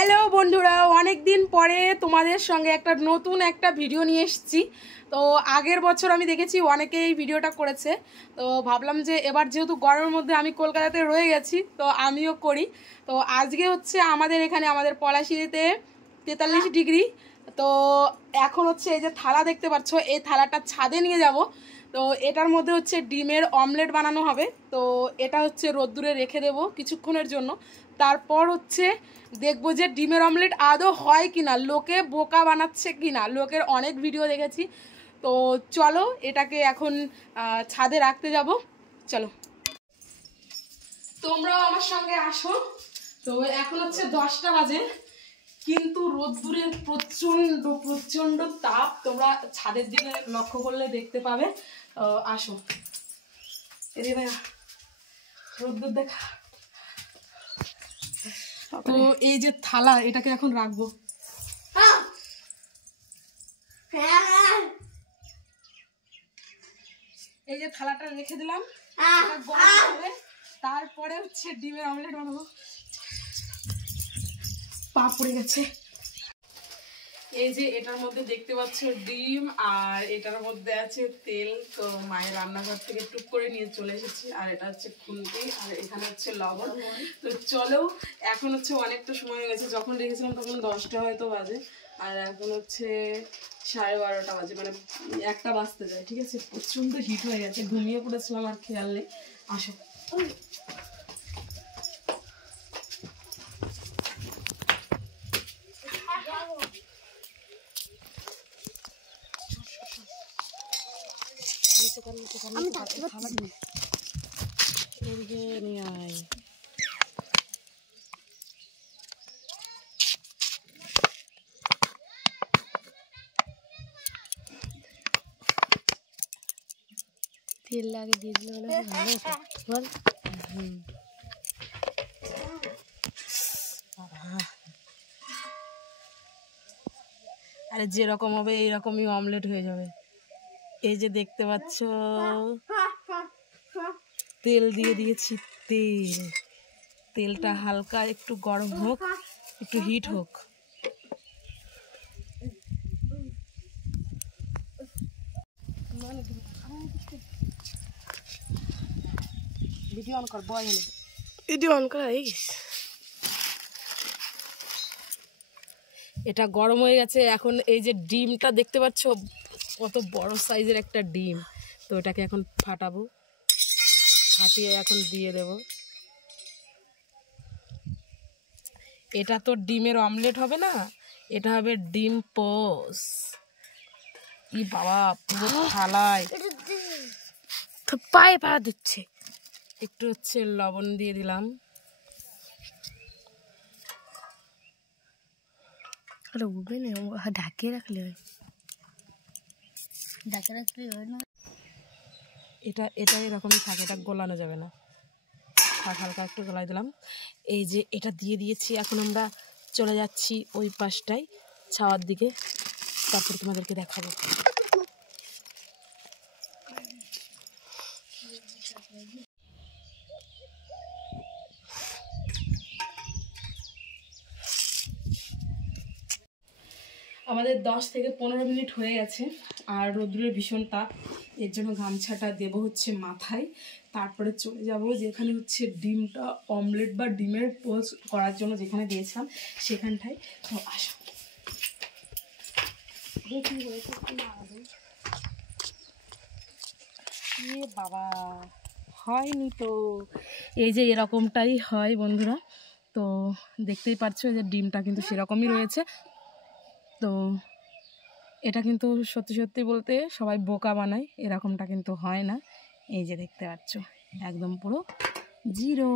Hello বন্ধুরা, অনেক দিন পরে তোমাদের সঙ্গে নতুন একটা ভিডিও নিয়ে এসেছি। তো আগের বছর আমি দেখেছি অনেকে এই ভিডিওটা করেছে, তো ভাবলাম যে এবার যেহেতু গরমের মধ্যে আমি কলকাতাতে রয়ে গেছি তো আমিও করি। তো আজকে হচ্ছে আমাদের এখানে আমাদের পলাশিতে 43 ডিগ্রি। তো এখন হচ্ছে এই যে থালা দেখতে পাচ্ছ, এই থালাটা ছাদে নিয়ে যাব। তো এটার মধ্যে হচ্ছে ডিমের অমলেট বানানো হবে। তো এটা হচ্ছে রোদ্দুরে রেখে দেব কিছুক্ষণের জন্য। তারপর হচ্ছে দেখবো যে ডিমের অমলেট আদৌ হয় কিনা, লোকে বোকা বানাচ্ছে কিনা। লোকের অনেক ভিডিও দেখেছি। তো চলো এটাকে এখন ছাদে রাখতে যাব। চলো তোমরাও আমার সঙ্গে আসো। তো এখন হচ্ছে 10টা বাজে, কিন্তু রোদ্দুরের প্রচন্ড প্রচন্ড তাপ। তোমরা ছাদের দিকে লক্ষ্য করলে দেখতে পাবে। আসো, এদিকে দেখা, রোদ্দুর দেখা। তো এই যে থালা, এটাকে এখন রাখবো। এই যে থালাটা রেখে দিলাম, গরম হবে। তারপরে হচ্ছে ডিমের অমলেট বানাবো। পা পড়ে গেছে। এই যে এটার মধ্যে দেখতে পাচ্ছ ডিম, আর এটার মধ্যে আছে তেল। তো মায়ের রান্নাঘর থেকে টুক করে নিয়ে চলে এসেছি। আর এটা হচ্ছে খুন্তি, আর এখানে হচ্ছে লবণ। তো চলো, এখন হচ্ছে অনেকটা সময় হয়ে গেছে। যখন রেখেছিলাম তখন 10টা হয়তো বাজে, আর এখন হচ্ছে 12:30 বাজে, মানে 1টা বাজতে যায়। ঠিক আছে, প্রচন্ড হিট হয়ে গেছে, ঘুমিয়ে পড়েছিলাম আর খেয়াল নেই। আসো, আমি থাকতে পারছি না। নিয়ে আয়। তেল লাগে দিয়ে দিলে ভালো হতো বল। আরে যেরকম হবে এইরকমই অমলেট হয়ে যাবে। এই যে দেখতে পাচ্ছ, তেল দিয়ে দিয়েছি। তেলটা হালকা একটু গরম হোক, একটু হিট হোক। ভিডিও অন কর, বয় হলে ভিডিও অন করা হয়ে গেছে। এটা গরম হয়ে গেছে। এখন এই যে ডিমটা দেখতে পাচ্ছ, কত বড় সাইজের একটা ডিম। তো এটাকে এখন ফাটাবো, ফাটিয়ে এখন দিয়ে দেব। এটা তো ডিমের অমলেট হবে না, এটা হবে ডিম পোস। ই বাবা, পুরো থালায় পায়ে পা দিচ্ছে। একটু হচ্ছে লবণ দিয়ে দিলাম। ঢাকে রাখলে এটা এরকমই থাকে, এটা গলানো যাবে না। হালকা একটু গলাই দিলাম। এই যে এটা দিয়ে দিয়েছি। এখন আমরা চলে যাচ্ছি ওই পাশটায়, ছাওয়ার দিকে। তারপর তোমাদেরকে দেখাবো। আমাদের 10 থেকে 15 মিনিট হয়ে গেছে, আর রোদ্দুরের ভীষণ তাপ। এর জন্য গামছাটা দেব হচ্ছে মাথায়। তারপরে চলে যাব যেখানে হচ্ছে ডিমটা অমলেট বা ডিমের পোচ করার জন্য যেখানে দিয়েছিলাম সেখানটায়। তো আসো, বাবা হয়নি তো। এই যে এরকমটাই হয় বন্ধুরা। তো দেখতেই পাচ্ছ যে ডিমটা কিন্তু সেরকমই রয়েছে। তো এটা কিন্তু সত্যি সত্যি বলতে সবাই বোকা বানায়, এরকমটা কিন্তু হয় না। এই যে দেখতে পাচ্ছ, একদম পুরো জিরো।